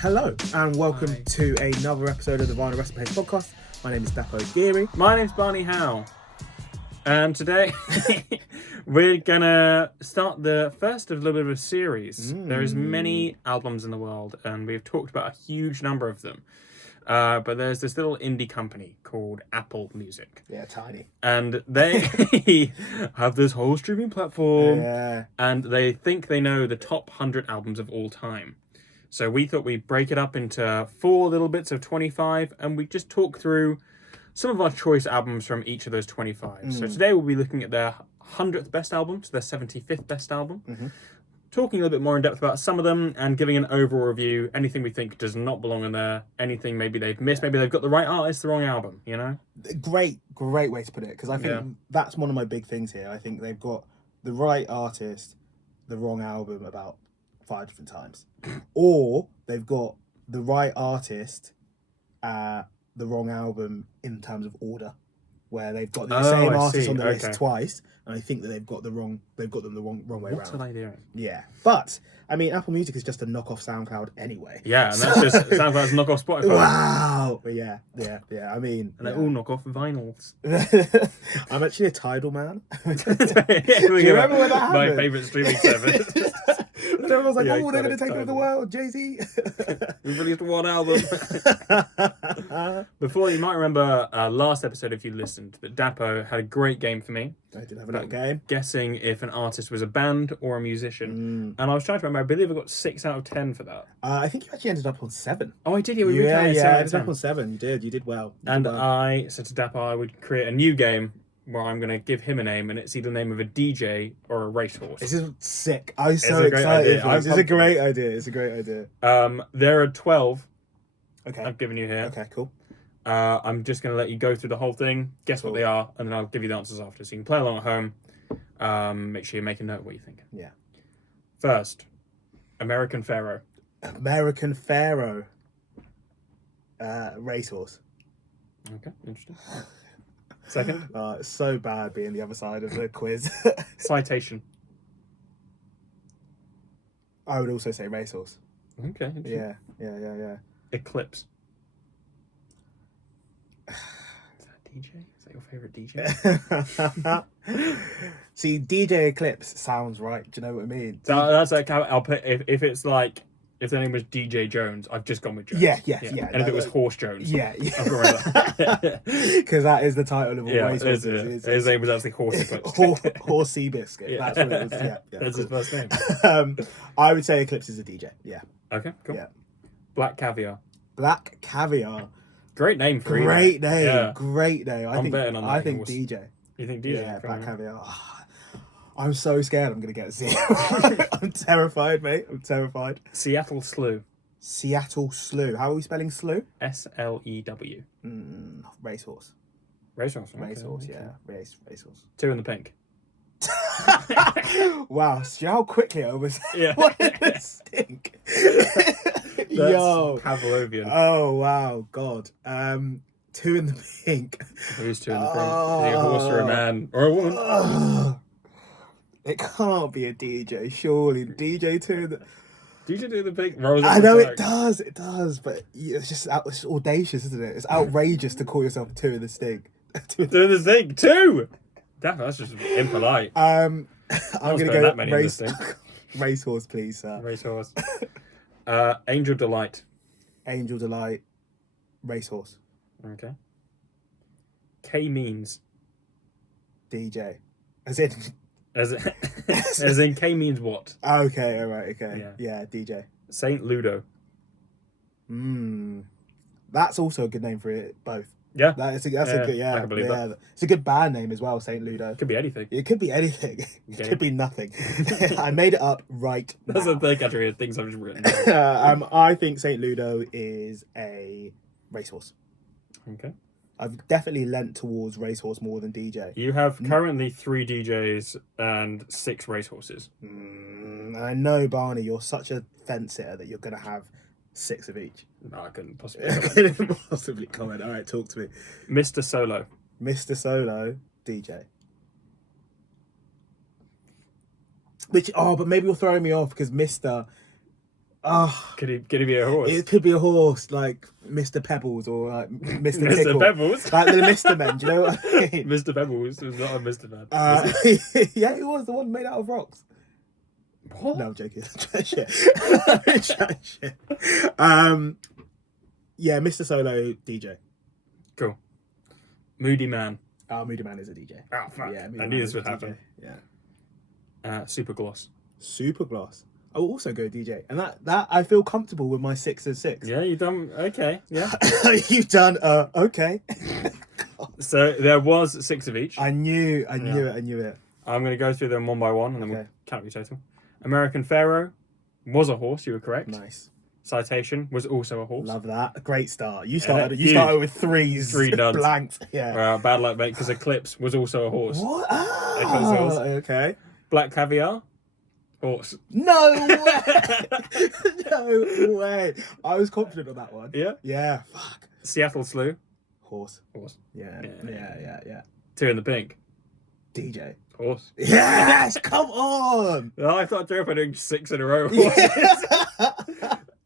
Hello and welcome to another episode of the Vinyl Wrestling Page podcast. My name is Dapo Agiri. My name's Barney Howe. And today we're gonna start the first of a little bit of a series. There's many albums in the world and we've talked about a huge number of them. But there's this little indie company called Apple Music. Yeah, tiny. And they have this whole streaming platform. Yeah. And they think they know the top 100 albums of all time. So we thought we'd break it up into 4 little bits of 25 and we just talk through some of our choice albums from each of those 25. So today we'll be looking at their 100th best album, so their 75th best album. Talking a little bit more in depth about some of them and giving an overall review. Anything we think does not belong in there. Anything maybe they've missed. Maybe they've got the right artist, the wrong album, you know? Great way to put it. Because I think that's one of my big things here. I think they've got the right artist, the wrong album about 5 different times. Or they've got the right artist, the wrong album in terms of order. Where they've got the same artist on the list twice, and I think that they've got them the wrong way around. What are they doing? Yeah, but I mean, Apple Music is just a knockoff SoundCloud anyway. Yeah, and that's just SoundCloud's knockoff Spotify. Wow, but yeah. I mean, and they all knock off vinyls. I'm actually a Tidal man. Do you remember when that happened? My favourite streaming service. And everyone was like, "Oh, they're going to take over the world, Jay-Z." We've released one album. Before, you might remember last episode, if you listened, that Dapo had a great game for me. I did have a little game. Guessing if an artist was a band or a musician. And I was trying to remember, I believe I got 6 out of 10 for that. I think you actually ended up on 7. Oh, I did, yeah. I ended up on 7. You did well. I said to Dapo I would create a new game where I'm going to give him a name, and it's either the name of a DJ or a racehorse. This is sick. I'm so excited. It's a great idea. There are 12 okay. I've given you here. Okay, cool. I'm just going to let you go through the whole thing, guess what they are, and then I'll give you the answers after. So you can play along at home. Make sure you make a note of what you think. Yeah. First, American Pharaoh. American Pharaoh. Racehorse. Okay, interesting. Second? It's so bad being the other side of the quiz. Citation. I would also say racehorse. Okay. Yeah. Eclipse. Is that DJ? Is that your favourite DJ? See, DJ Eclipse sounds right. Do you know what I mean? So that's like how I'll put if it's like if the name was DJ Jones, I've just gone with Jones. Yeah. And if it was Horse Jones, yeah. I've gone with that. Because that is the title of a racehorse. His name was actually Horse Eclipse. Horse Seabiscuit. Yeah. That's what it was. Yeah. That's his first name. I would say Eclipse is a DJ. Yeah. Okay, cool. Yeah. Black Caviar. Black Caviar. Great name for Great name. Yeah. Great name. I think horse. DJ. You think DJ? Yeah, Black Caviar. I'm so scared I'm going to get a 0. I'm terrified, mate. I'm terrified. Seattle Slew. Seattle Slew. How are we spelling slew? SLEW. Racehorse. Racehorse. Racehorse, yeah. Racehorse. 2 in the pink. Wow. See how quickly I was. Yeah. What did it stink? Yo. Pavlovian. Oh, wow. God. 2 in the pink. Who's 2 in the pink? Is he a horse or a man? Or a woman? It can't be a DJ, surely. DJ 2. DJ 2 in the pink? I know it does, but it's just it's audacious, isn't it? It's outrageous to call yourself 2 in the stink. 2 in the stink? 2! That's just impolite. I'm going to go racehorse, please, sir. Racehorse. Angel Delight. Angel Delight. Racehorse. Okay. K means DJ. As in K means what? Okay, alright, okay. Yeah, DJ. Saint Ludo. That's also a good name for it, both. Yeah. That's a good, I can believe that. It's a good band name as well, Saint Ludo. It could be anything. It could be anything. It could be nothing. I made it up right now. That's the third category of things I've just written. I think Saint Ludo is a racehorse. Okay. I've definitely lent towards racehorse more than DJ. You have currently 3 DJs and 6 racehorses. I know, Barney, you're such a fence sitter that you're going to have 6 of each. No, I couldn't possibly. Comment. All right, talk to me. Mr. Solo. Mr. Solo, DJ. But maybe you're throwing me off because Mr. Oh, Could he be a horse? it could be a horse like Mr. Pebbles or like Mr. Mr. Tickle. Pebbles? Like the Mr. Men, do you know what I mean? Mr. Pebbles was not a Mr. Man. Yeah, it was the one made out of rocks. What? No, I'm joking. Shit. Shit. Yeah, Mr. Solo DJ. Cool. Moody Man. Oh, Moody Man is a DJ. Oh, fuck. Yeah, Moody I Man knew is this would a happen. DJ. Yeah. Super Gloss. Super Gloss. I will also go DJ, and that I feel comfortable with my 6 and 6. Yeah, you done okay. Yeah. You've done okay. So there was 6 of each. I knew it. I'm going to go through them one by one, and then we'll Okay. count your total. American Pharaoh was a horse. You were correct. Nice. Citation was also a horse. Love that. Great start. You started with threes. 3 duds. Blanked. Yeah. Bad luck, mate, because Eclipse was also a horse. What? Because Oh, okay. Black Caviar, horse. No way. No way. I was confident on that one. Yeah. Yeah. Fuck. Seattle Slew, Horse. horse. Yeah. Yeah. 2 in the Pink, DJ. horse. Yes. Come on. Oh, I thought Joe were doing 6 in a row. Horses.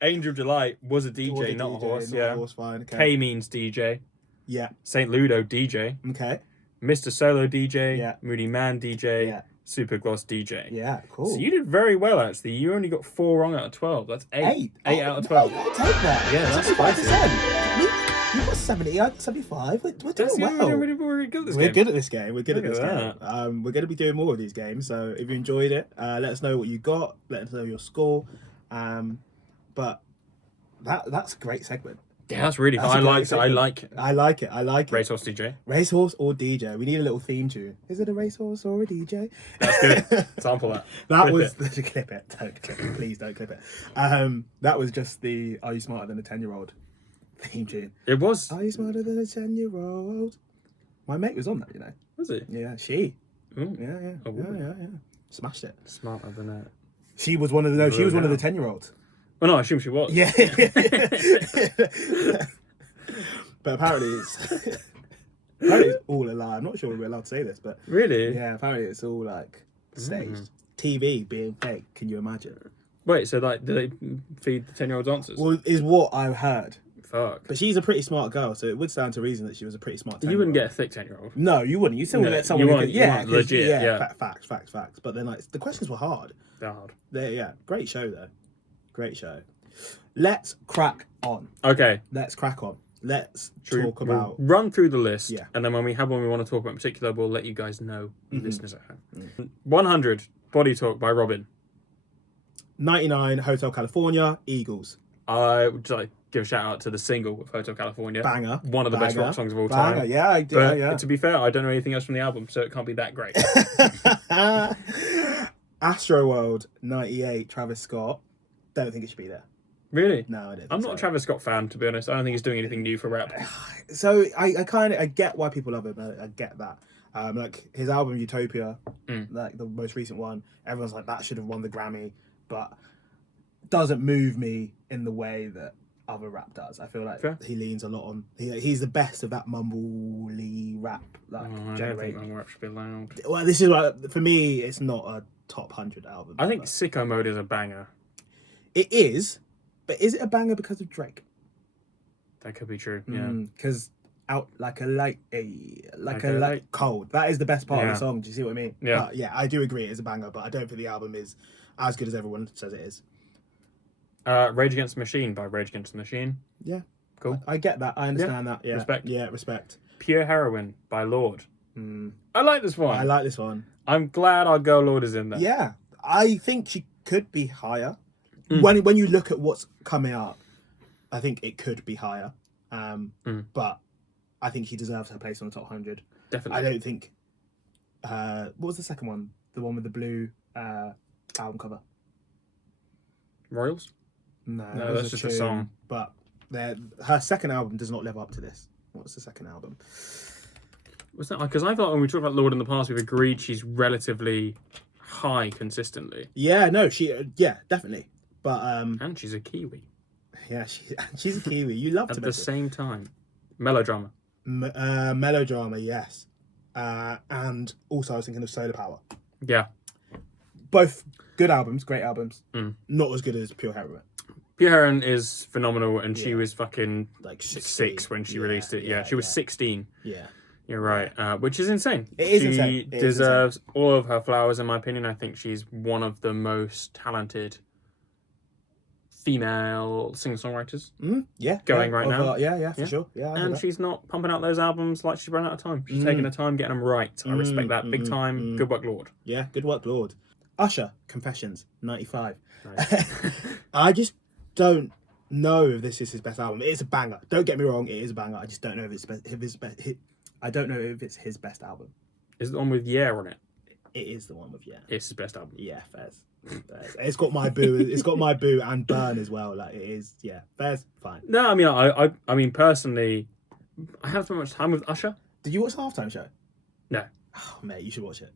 Angel Delight was a DJ, Or the not a DJ, horse. not Yeah. a horse, fine. Okay. K means DJ. Yeah. Saint Ludo DJ. Okay. Mr. Solo DJ. Yeah. Moody Man DJ. Yeah. Super Gloss DJ. Yeah. Cool. So you did very well, actually. You only got 4 wrong out of 12. That's 8. 8 out of 12. I'll take that. Yeah, that's 75%. You got 70, I got 75. We're doing That's well. we're good at this We're game. good at this game. We're good at Look this at game. We're going to be doing more of these games. So if you enjoyed it, let us know what you got. Let us know your score. But that's a great segment. Yeah, that's really fun. That's a I great like it. segment. I like it. Racehorse DJ. Racehorse or DJ. We need a little theme tune. Is it a racehorse or a DJ? That's good. Sample that. That Clip was it. clip it. Don't clip it. Please don't clip it. That was just the "Are you smarter than a 10-year-old" theme tune. It was. Are you smarter than a 10-year-old? My mate was on that, you know. Was it? Yeah, she. Ooh, Yeah. Oh, Yeah. Smashed it. smarter than that. She was one of the. No, she was one of the 10-year-olds. Oh no, I assume she was. Yeah. But apparently it's all a lie. I'm not sure we're allowed to say this, but Really? yeah, apparently it's all like staged. TV being fake. Can you imagine? Wait, so like, do they feed the 10-year-olds answers? Well, is what I've heard. Fuck. But she's a pretty smart girl, so it would stand to reason that she was a pretty smart 10-year-old. You wouldn't get a thick 10-year-old. No, you wouldn't. You still No, would let someone you who want- could, you want 'cause- legit, yeah. Facts. But then like the questions were hard. They're hard. Yeah, great show though. Great show. Let's crack on. Okay. Let's crack on. Let's True. talk about. We'll run through the list, Yeah. and then when we have one we want to talk about in particular, we'll let you guys know, listeners at home. Mm. 100, Body Talk by Robin. 99 Hotel California, Eagles. I would like give a shout out to the single of Hotel California. Banger. One of the best Banger. rock songs of all Banger. time. Yeah, I do. But Yeah. to be fair, I don't know anything else from the album, so it can't be that great. Astroworld 98, Travis Scott. Don't think it should be there. Really? No, I don't. I'm think not so. a Travis Scott fan, to be honest. I don't think he's doing anything new for rap. So I get why people love him. I get that. Like his album Utopia, like the most recent one, everyone's like that should have won the Grammy, but doesn't move me in the way that other rap does. I feel like Fair. he leans a lot on. He's the best of that mumbly rap I don't generation. think rap should be allowed. Well, this is like for me, it's not a top 100 album. I think ever. Sicko Mode is a banger. It is, but is it a banger because of Drake? That could be true. Yeah. Because out like a light, Like a light. cold. That is the best part Yeah. of the song. Do you see what I mean? Yeah. But yeah, I do agree it's a banger, but I don't think the album is as good as everyone says it is. Rage Against the Machine by Rage Against the Machine. Yeah. Cool. I get that. I understand that. Yeah. Respect. Yeah, respect. Pure Heroin by Lorde. I like this one. I like this one. I'm glad our girl Lorde is in there. Yeah. I think she could be higher. When you look at what's coming up, I think it could be higher. But I think she deserves her place on the top 100. Definitely. I don't think. What was the second one? The one with the blue album cover. Royals? No, No, that was that's just a tune, song. But her second album does not live up to this. What's the second album? Was that because I thought when we talked about Lorde in the past, we've agreed she's relatively high consistently, Yeah, no, yeah, definitely. But and she's a Kiwi yeah, she's a Kiwi. You love to at the miss it. same time. Melodrama. Melodrama, yes. And also I was thinking of Solar Power. Yeah. Both good albums, great albums. Not as good as Pure Heroin. Pure Heron is phenomenal, and she Yeah. was fucking Like 6 when she released it. Yeah, she was 16. Yeah. You're right, which is insane. It is she insane. It is deserves all of her flowers, in my opinion. I think she's one of the most talented female singer-songwriters going right now. Yeah, for sure. Yeah, and she's not pumping out those albums like she's run out of time. She's taking her time getting them right. I respect that big time. Good work, Lorde. Yeah, good work, Lorde. Usher, Confessions, 95. Nice. I just don't know if this is his best album. It is a banger. Don't get me wrong, it is a banger. I just don't know if I don't know if it's his best album. Is it the one with Yeah on it? It is the one with Yeah. It's his best album. Yeah, fairs. It's got my boo. It's got my boo and Burn as well. Like it is. Yeah, fairs. Fine. No, I mean, I mean, personally, I haven't spent much time with Usher. Did you watch the halftime show? No. Oh, mate, you should watch it.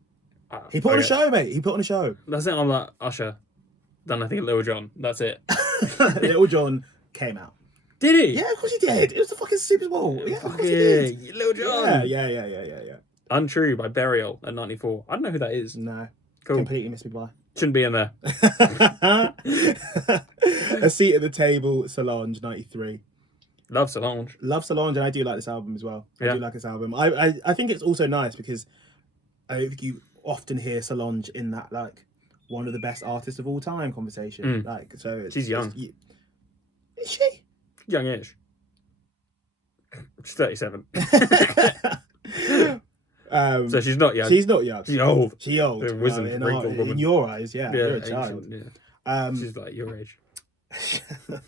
He put on a show, mate. He put on a show. That's it. I'm like Usher. Then I think Lil Jon. That's it. Lil Jon came out. Did he? Yeah, of course he did. It was the fucking Super Bowl. Yeah, of course he did. Lil Jon. Yeah. Untrue by Burial at 94. I don't know who that is. No. Cool. Completely missed me by. Shouldn't be in there. A Seat at the Table, Solange, 93. Love Solange. Love Solange, and I do like this album as well. Yeah. I do like this album. I think it's also nice because I think you often hear Solange in that like one of the best artists of all time conversation. Like so, she's young. Is she? Youngish. She's 37. So she's not young. She's not young. She's old. She's old. In your eyes, yeah. You're a child. Yeah. She's like your age.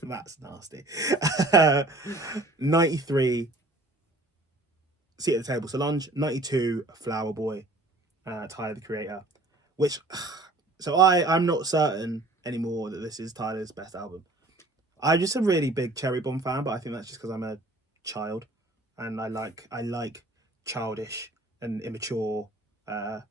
That's nasty. 93, Seat at the Table, Solange. 92, Flower Boy, Tyler the Creator. Which, so I'm not certain anymore that this is Tyler's best album. I'm just a really big Cherry Bomb fan, but I think that's just because I'm a child, and I like childish and immature. You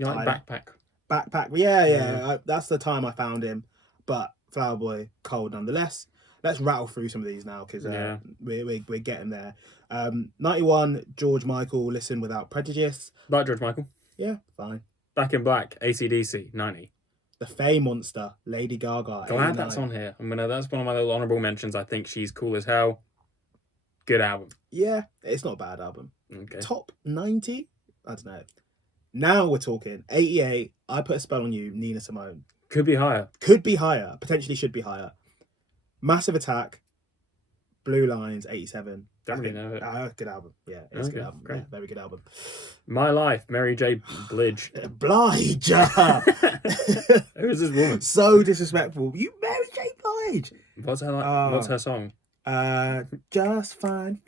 like Backpack? Yeah. That's the time I found him, but Flower Boy, cold nonetheless. Let's rattle through some of these now because we're getting there. 91, George Michael, Listen Without Prejudice. Like George Michael. Yeah, fine. Back in Black, AC/DC, 90. The Faye Monster, Lady Gaga. Glad 89. That's on here. That's one of my little honourable mentions. I think she's cool as hell. Good album. Yeah, it's not a bad album. Okay. Top 90? I don't know. Now we're talking. 88, I Put a Spell on You, Nina Simone. Could be higher. Could be higher. Potentially should be higher. Massive Attack, Blue Lines, 87. Don't really know it. Good album. Yeah, it's a good album. Great. Yeah, very good album. My Life, Mary J. Blige. Blige! Who is this woman? So disrespectful. You Mary J. Blige! What's her song? Just fine.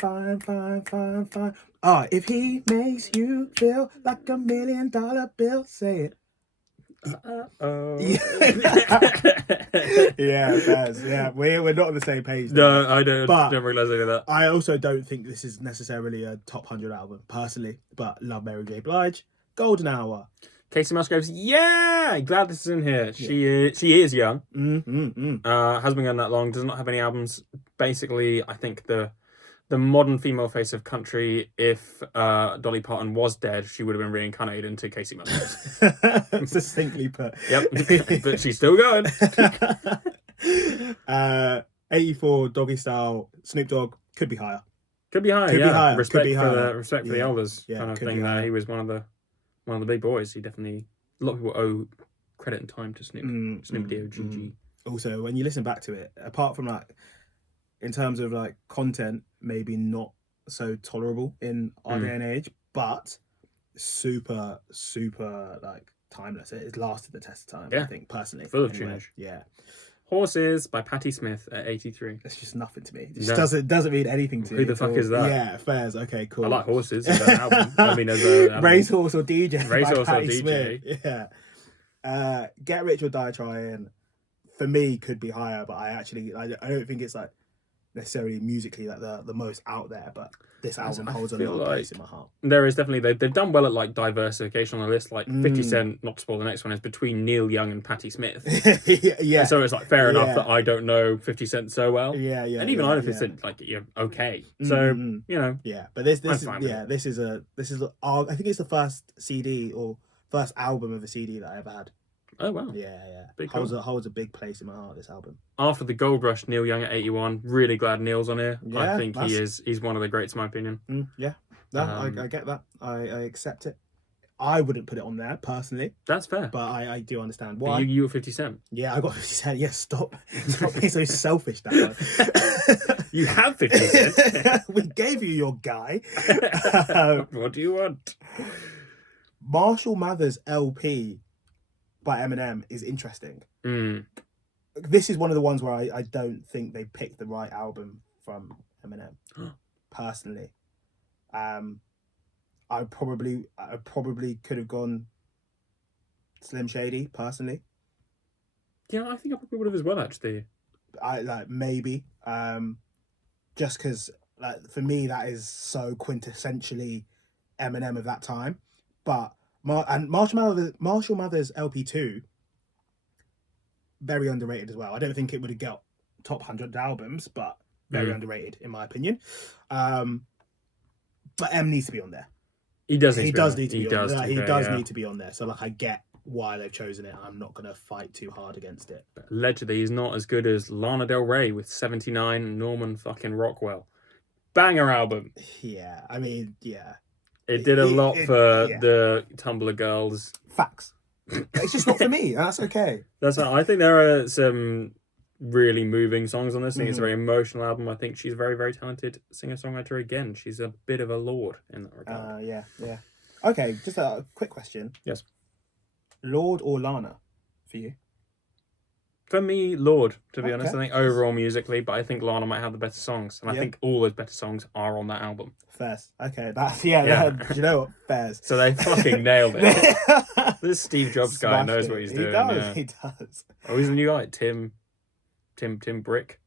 If he makes you feel like $1 million bill, say it. Yeah, Baz. Yeah, we're not on the same page. No, I don't realise any of that. I also don't think this is necessarily a top 100 album, personally, but love Mary J. Blige. Golden Hour. Kacey Musgraves. Yeah, glad this is in here. Yeah. She is young. Hasn't been going that long. Does not have any albums. Basically, I think the modern female face of country, if Dolly Parton was dead, she would have been reincarnated into Kacey Musgraves. Succinctly put. Yep, but she's still going. 84, Doggy Style, Snoop Dogg, could be higher. Could be higher, Could be higher. Respect Could be for higher. respect for the elders kind of thing there. He was one of the big boys. He definitely, a lot of people owe credit and time to Snoop. Snoop D-O-G-G. Also, when you listen back to it, apart from like, in terms of like content, maybe not so tolerable in our day and age, but super like timeless. It's lasted the test of time, I think, personally. Full of tunage. Yeah. Horses by Patti Smith at 83. It's just nothing to me. It just doesn't mean anything to me. Who the fuck is that? Yeah, fairs. Okay, cool. I like Horses as an album. I mean, as a Racehorse or DJ. Racehorse or DJ. Smith. Yeah. Get Rich or Die Trying, for me, could be higher, but I don't think it's like necessarily musically like the most out there, but this album holds a lot of place in my heart. There is definitely they've done well at like diversification on the list. Like 50 Cent, not to spoil the next one, is between Neil Young and Patti Smith. Yeah. And so it's like fair enough that I don't know 50 Cent so well. Yeah. And even I know 50 Cent like okay. So you know. Yeah, but this is I think it's the first CD or first album of a CD that I ever had. Oh, wow. Yeah. Big cool. Holds a big place in my heart, this album. After the Gold Rush, Neil Young at 81. Really glad Neil's on here. Yeah, I think he's one of the greats, in my opinion. Yeah. No, I get that. I accept it. I wouldn't put it on there, personally. That's fair. But I do understand why. But you at 50 Cent. Yeah, I got 50 Cent. Yeah, stop being so selfish, that You have 50 Cent. We gave you your guy. What do you want? Marshall Mathers LP by Eminem is interesting. Mm. This is one of the ones where I don't think they picked the right album from Eminem, personally. I probably could have gone Slim Shady, personally. Yeah, I think I probably would have as well, actually. Maybe. Just because for me that is so quintessentially Eminem of that time. But Marshall Mathers LP2, very underrated as well. I don't think it would have got top 100 albums, but very underrated in my opinion. But M needs to be on there. He does need to be on there. So I get why they've chosen it. I'm not gonna fight too hard against it. But allegedly, he's not as good as Lana Del Rey with 79, Norman fucking Rockwell. Banger album. Yeah, I mean, yeah. It did a lot for the Tumblr girls. Facts. It's just not for me, and that's okay. I think there are some really moving songs on this. I think it's a very emotional album. I think she's a very, very talented singer-songwriter again. She's a bit of a lord in that regard. Yeah. Okay, just a quick question. Yes. Lorde or Lana for you? For me, Lorde, to be honest. I think overall musically, but I think Lana might have the better songs. And I think all those better songs are on that album. Fairs. Okay, do you know what? Fairs. So they fucking nailed it. This Steve Jobs guy knows what he's doing. He does. Oh, he's the new guy, Tim Brick.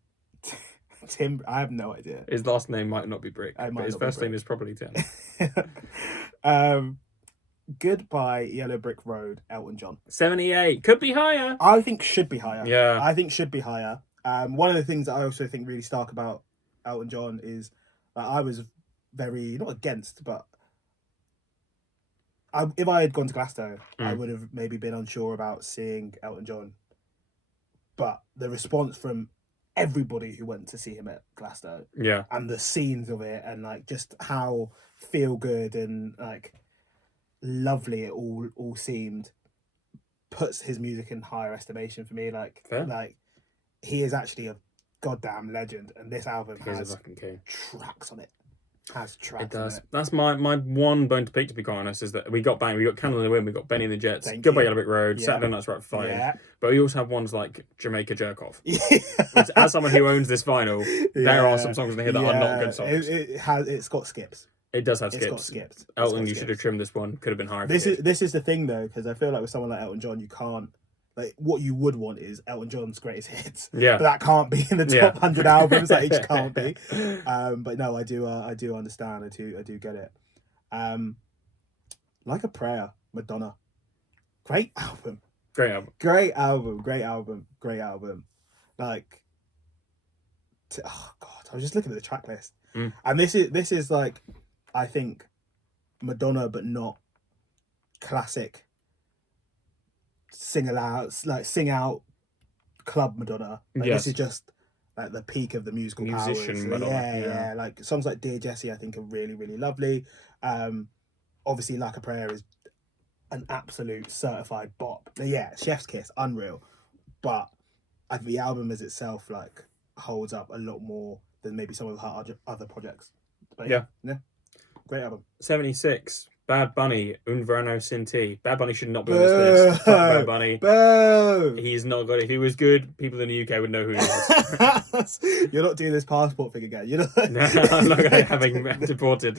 Tim, I have no idea. His last name might not be Brick, but his first name is probably Tim. Goodbye Yellow Brick Road, Elton John. 78. Could be higher. I think should be higher. Yeah. I think should be higher. One of the things that I also think really stark about Elton John is I was very, not against, but if I had gone to Glasgow, I would have maybe been unsure about seeing Elton John. But the response from everybody who went to see him at Glasgow, and the scenes of it, and just how feel good and lovely it all seemed, puts his music in higher estimation for me. He is actually a goddamn legend, and this album has tracks on it. It does. That's my one bone to pick, to be quite honest, is that we got Candle in the Wind, we got Benny and the Jets, Goodbye Yellow Brick Road, Saturday Night's Right for Fighting, but we also have ones like Jamaica Jerk Off. Which, as someone who owns this vinyl, there are some songs in here that are not good songs. It's got skips. It does have skips. It's got skips. Elton, you should have trimmed this one. Could have been higher. This is the thing though, because I feel like with someone like Elton John, you can't. What you would want is Elton John's greatest hits. Yeah. But that can't be in the top 100 albums. It just can't be. But no, I do understand. I do get it. Like a Prayer, Madonna. Great album. Oh God, I was just looking at the track list. And this is I think Madonna, but not classic sing out club Madonna. This is just the peak of the musical musician powers. Madonna. Yeah. Songs like Dear Jessie I think are really, really lovely. Obviously Like a Prayer is an absolute certified bop. Chef's Kiss, unreal. But I think the album as itself holds up a lot more than maybe some of her other projects. But yeah, great album. 76. Bad Bunny, Un Verano Sin Ti. Bad Bunny should not be on this list. Fuck Bad Bunny. Boo! He's not good. If he was good, people in the UK would know who he was. You're not doing this passport thing again. No, I'm not going to have him deported.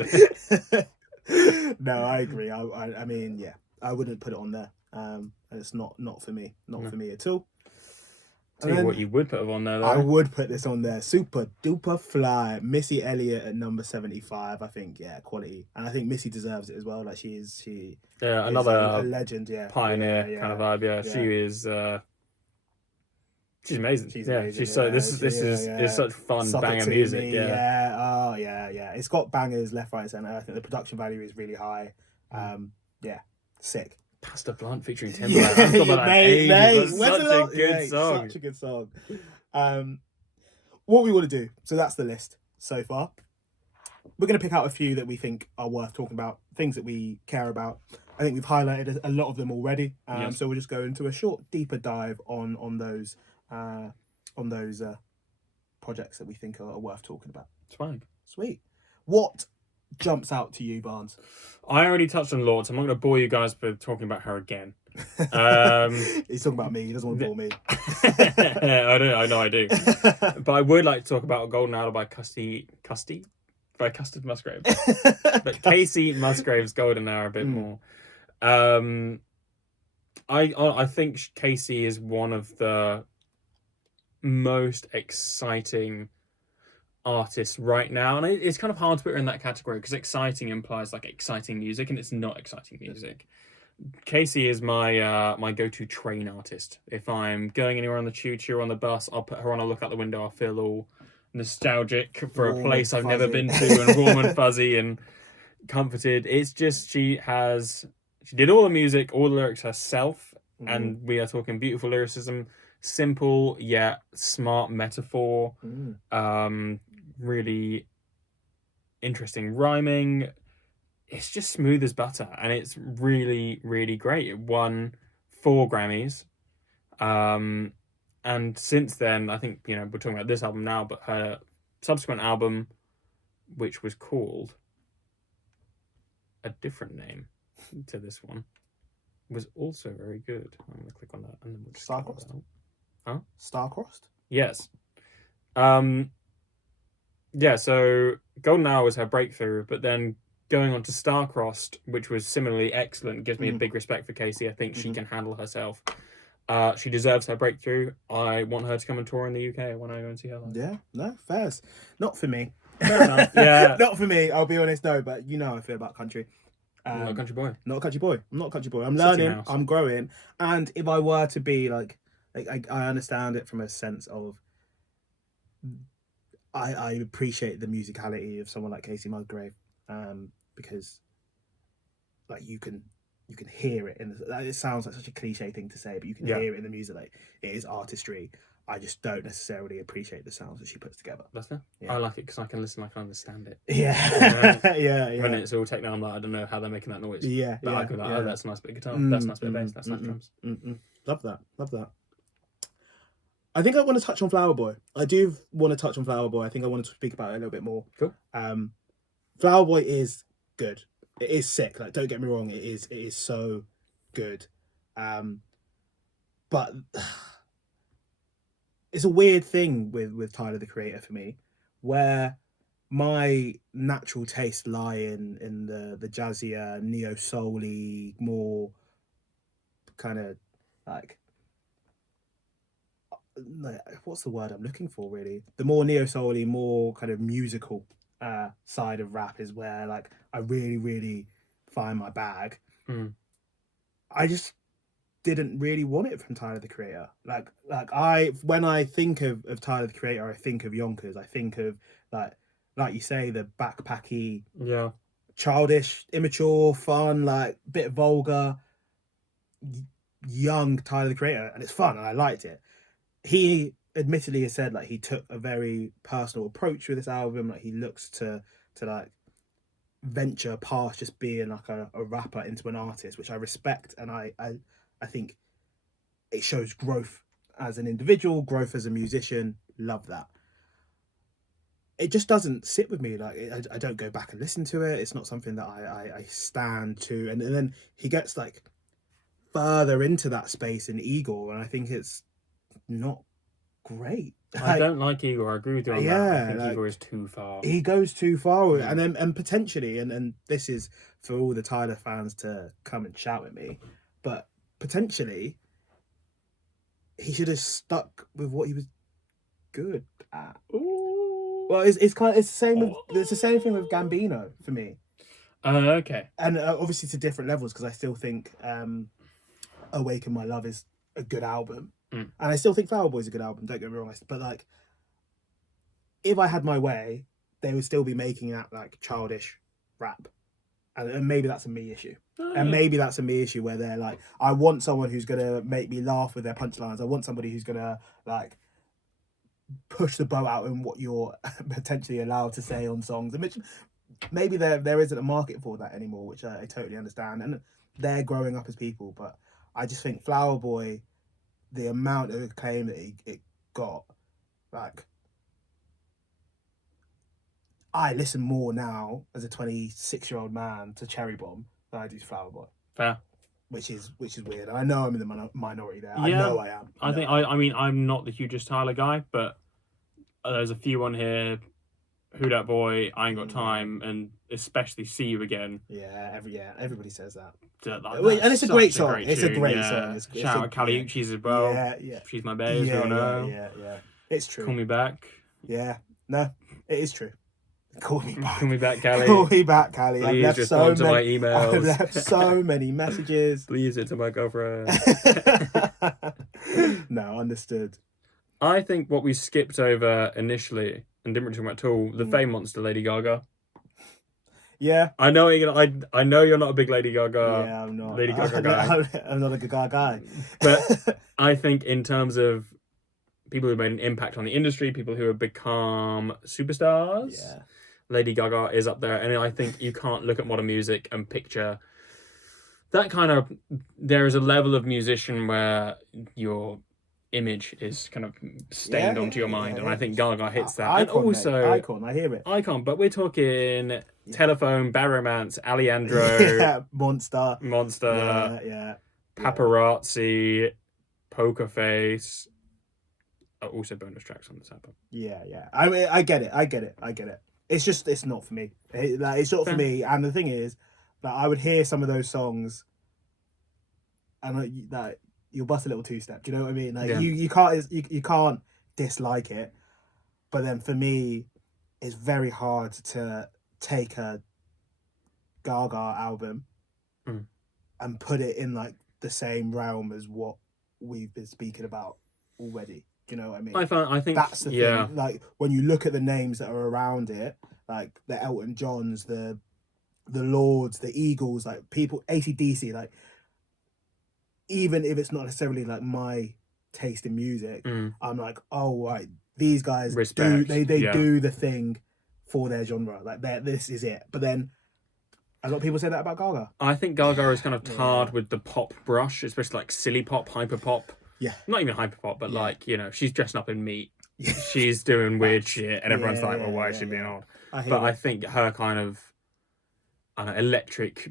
No, I agree. I mean, I wouldn't put it on there. It's not for me. Not for me at all. Tell you what you would put on there, though. I would put this on there. Super duper fly. Missy Elliott at number 75. I think, quality. And I think Missy deserves it as well. She another a legend, pioneer kind of vibe. She is she's amazing. She's so this is such fun banger music. It's got bangers left, right, and centre. I think the production value is really high. Sick. Pastor Blunt featuring Timberlake. I haven't thought about that in ages. That's such a good song. Such a good song. What we want to do, so that's the list so far. We're going to pick out a few that we think are worth talking about, things that we care about. I think we've highlighted a lot of them already. So we'll just go into a short, deeper dive on those projects that we think are worth talking about. Swag. Sweet. What jumps out to you, Barnes? I already touched on Lorde, so I'm not going to bore you guys with talking about her again. He's talking about me. He doesn't want to bore me. I know I do. But I would like to talk about Golden Hour by Custard Musgraves. But Kacey Musgraves' Golden Hour a bit more. I think Kacey is one of the most exciting artists right now, and it's kind of hard to put her in that category because exciting implies like exciting music, and it's not exciting music. Kacey is my my go-to train artist. If I'm going anywhere on the choo-choo or on the bus, I'll put her on, I'll look out the window, I'll feel all nostalgic for a place I've never been to, and warm and fuzzy and comforted. It's just she did all the music, all the lyrics herself, and we are talking beautiful lyricism, simple yet smart metaphor, really interesting rhyming. It's just smooth as butter, and it's really, really great. It won 4 Grammys. And since then, I think, we're talking about this album now, but her subsequent album, which was called a different name to this one, was also very good. I'm going to click on that. And then we'll Star-Crossed? Huh? Star-Crossed? Yes. Yeah, so Golden Hour was her breakthrough, but then going on to Star-Crossed, which was similarly excellent, gives me a big respect for Kacey. I think she can handle herself. She deserves her breakthrough. I want her to come and tour in the UK when I go and see her live. Yeah, no, fairs. Not for me. Fair enough. Yeah. Not for me, I'll be honest, no, but you know how I feel about country. Not a country boy. Not a country boy. I'm not a country boy. I'm learning, Mouse. I'm growing, and if I were to be like I understand it from a sense of I appreciate the musicality of someone like Kacey Musgraves, because like you can hear it it sounds like such a cliche thing to say, but you can hear it in the music. Like, it is artistry. I just don't necessarily appreciate the sounds that she puts together. That's fair. Yeah. I like it because I can listen, I can understand it. Yeah. yeah. When it's all techno, I'm like, I don't know how they're making that noise. Yeah. But I can be like, oh, that's a nice bit of guitar. That's a nice bit of bass. That's nice drums. Love that. I think I want to touch on Flower Boy. I do want to touch on Flower Boy. I think I want to speak about it a little bit more. Cool. Flower Boy is good. It is sick. Like, don't get me wrong. It is so good. But it's a weird thing with Tyler, the Creator, for me, where my natural taste lie in the jazzier, neo-soul-y, more kind of like, what's the word I'm looking for, really? The more neo-soul-y, more kind of musical side of rap is where like I really, really find my bag. I just didn't really want it from Tyler, the Creator. Like when I think of Tyler, the Creator, I think of Yonkers. I think of like you say, the backpacky, childish, immature, fun, like bit vulgar, young Tyler, the Creator, and it's fun, and I liked it. He admittedly has said like he took a very personal approach with this album. Like, he looks to like venture past just being like a rapper into an artist, which I respect, and I think it shows growth as an individual, growth as a musician. Love that. It just doesn't sit with me. Like, I don't go back and listen to it. It's not something that I stand to. And then he gets like further into that space in Igor, and I think it's not great. I don't like Igor. I agree with you on that. I think Igor is too far. He goes too far, and potentially, and this is for all the Tyler fans to come and shout at me, but potentially he should have stuck with what he was good at. Ooh. Well, it's the same. It's the same thing with Gambino for me. Okay. And obviously to different levels, because I still think Awaken My Love is a good album. And I still think Flower Boy is a good album, don't get me wrong. But like, if I had my way, they would still be making that like childish rap. And maybe that's a me issue. And maybe that's a me issue where they're like, I want someone who's going to make me laugh with their punchlines. I want somebody who's going to, like, push the boat out in what you're potentially allowed to say on songs. And maybe there isn't a market for that anymore, which I totally understand. And they're growing up as people. But I just think Flower Boy, the amount of acclaim that it got, like, I listen more now as a 26-year-old man to Cherry Bomb than I do to Flower Boy. Fair. Which is weird. I know I'm in the minority there. Yeah, I know I am. I mean, I'm not the hugest Tyler guy, but there's a few on here. Who Dat Boy, I Ain't Got Time, and especially See You Again. Yeah, everybody says that. And it's a great song. It's a great song. Shout out Kali Uchis as well. Yeah. She's my babe, we all know. Yeah. It's true. Call Me Back. Yeah. No, it is true. Call me back. Call me back, Callie. Call me back, Callie. Please respond to my emails. I've left so many messages. Please, it's to my girlfriend. No, understood. I think what we skipped over initially and didn't really talk about at all, the Fame Monster, Lady Gaga. Yeah. I know I know you're not a big Lady Gaga. Yeah, I'm not. Lady Gaga guy. I'm not a Gaga guy. But I think in terms of people who made an impact on the industry, people who have become superstars. Yeah. Lady Gaga is up there, and I think you can't look at modern music and picture that kind of. There is a level of musician where your image is kind of stained onto your mind, and I think Gaga hits that. Icon, and also Icon, I hear it. Icon, but we're talking Telephone, Barromance, Alejandro, Monster, yeah, Paparazzi, Poker Face. Also bonus tracks on this album. Yeah. I mean, I get it. It's not for me. It's not for me. And the thing is, that I would hear some of those songs, and that you'll bust a little two-step. Do you know what I mean? Like you can't dislike it, but then for me, it's very hard to take a Gaga album and put it in like the same realm as what we've been speaking about already. Do you know what I mean? I think that's the thing. Like when you look at the names that are around it, like the Elton Johns, the Lordes, the Eagles, like people, AC/DC, like even if it's not necessarily like my taste in music, I'm like, oh right, these guys do the thing for their genre. Like this is it. But then a lot of people say that about Gaga. I think Gaga is kind of tarred with the pop brush, especially like silly pop, hyper pop. Yeah. Not even hyper pop, but like, you know, she's dressing up in meat. She's doing weird shit, and everyone's like, well, why is she being old? I think her kind of electric,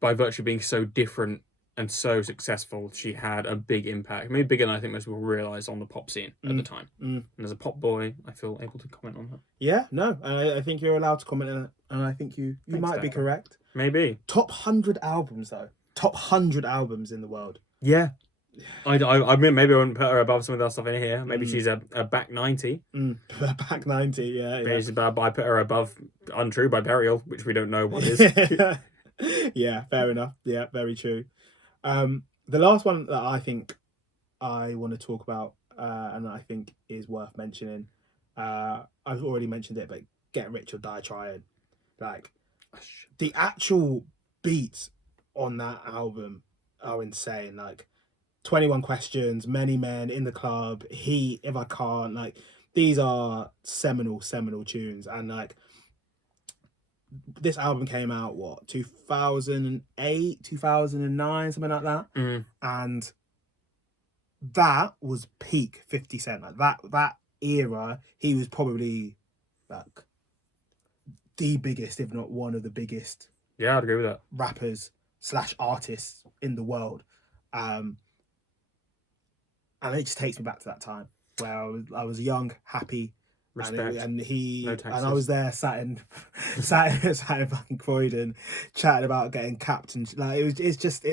by virtue of being so different and so successful, she had a big impact. Maybe bigger than I think most people realise on the pop scene at the time. And as a pop boy, I feel able to comment on that. Yeah, no, I think you're allowed to comment on it, and I think you might be correct. Maybe. Top 100 albums, though. Top 100 albums in the world. Yeah. I mean, maybe I wouldn't put her above some of that stuff in here. Maybe she's a back 90. Back 90, yeah. I put her above Untrue by Burial, which we don't know what is. Yeah, fair enough. Yeah, very true. The last one that I think I want to talk about, and I think is worth mentioning, I've already mentioned it, but Get Rich or Die Trying. Like, the actual beats on that album are insane. Like, 21 Questions, Many Men, In the Club, Heat, If I Can't, like these are seminal tunes. And like this album came out 2008, 2009, something like that. And that was peak 50 Cent. Like that era, he was probably like the biggest, if not one of the biggest. Yeah, I'd agree with that. Rappers / artists in the world. And it just takes me back to that time where I was young, happy, respect, and no taxes. And I was there sat in fucking Croydon, chatting about getting capped and like it's just do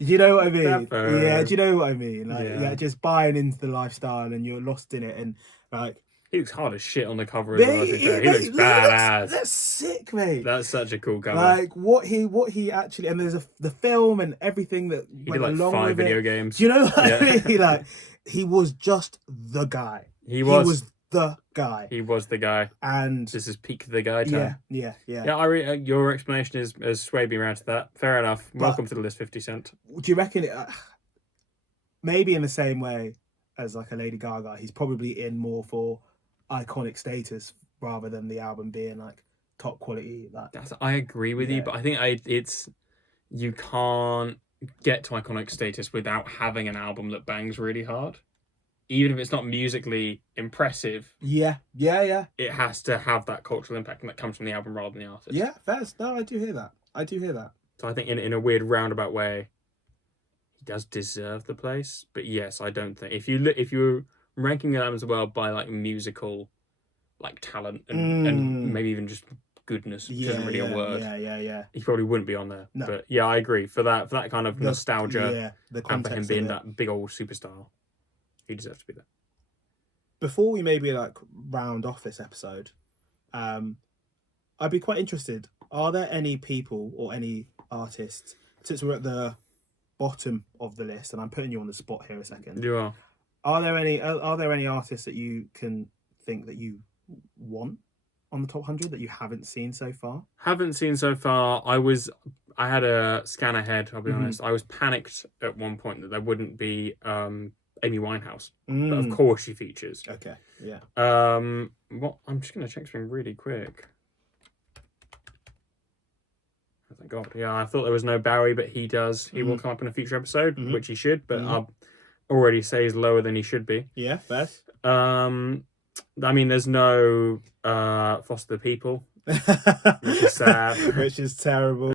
you know what I mean? Yeah, do you know what I mean? Like just buying into the lifestyle and you're lost in it, and like he looks hard as shit on the cover as well. He looks badass. That's sick, mate. That's such a cool cover. Like what he actually, and there's the film and everything that went along with it. 5 video games. Do you know what I mean? Like he was just the guy. He was the guy. He was the guy. And this is peak the guy time. Yeah. Your explanation has swayed me around to that. Fair enough. Welcome to the list, 50 Cent. Do you reckon maybe in the same way as like a Lady Gaga, he's probably in more for iconic status rather than the album being like top quality? I agree with you, but I think you can't get to iconic status without having an album that bangs really hard. Even if it's not musically impressive. Yeah. It has to have that cultural impact, and that comes from the album rather than the artist. Yeah, fair. No, I do hear that. So I think in a weird roundabout way, he does deserve the place. But yes, I don't think if you're ranking albums as well by like musical, like talent and maybe even just goodness, which isn't really a word. Yeah. He probably wouldn't be on there. No. But yeah, I agree for that kind of nostalgia. The and for him being that that big old superstar, he deserves to be there. Before we maybe like round off this episode, I'd be quite interested. Are there any people or any artists, since we're at the bottom of the list, and I'm putting you on the spot here a second? You are. Are there any artists that you can think that you want on the top 100 that you haven't seen so far? Haven't seen so far. I had a scan ahead, I'll be honest. I was panicked at one point that there wouldn't be Amy Winehouse. But of course she features. Okay, yeah. I'm just going to check something really quick. Oh, thank God. Yeah, I thought there was no Bowie, but he does. He will come up in a future episode, which he should, but I'll already say he's lower than he should be. Yeah, fair. I mean, there's no Foster the People, which is sad. Which is terrible.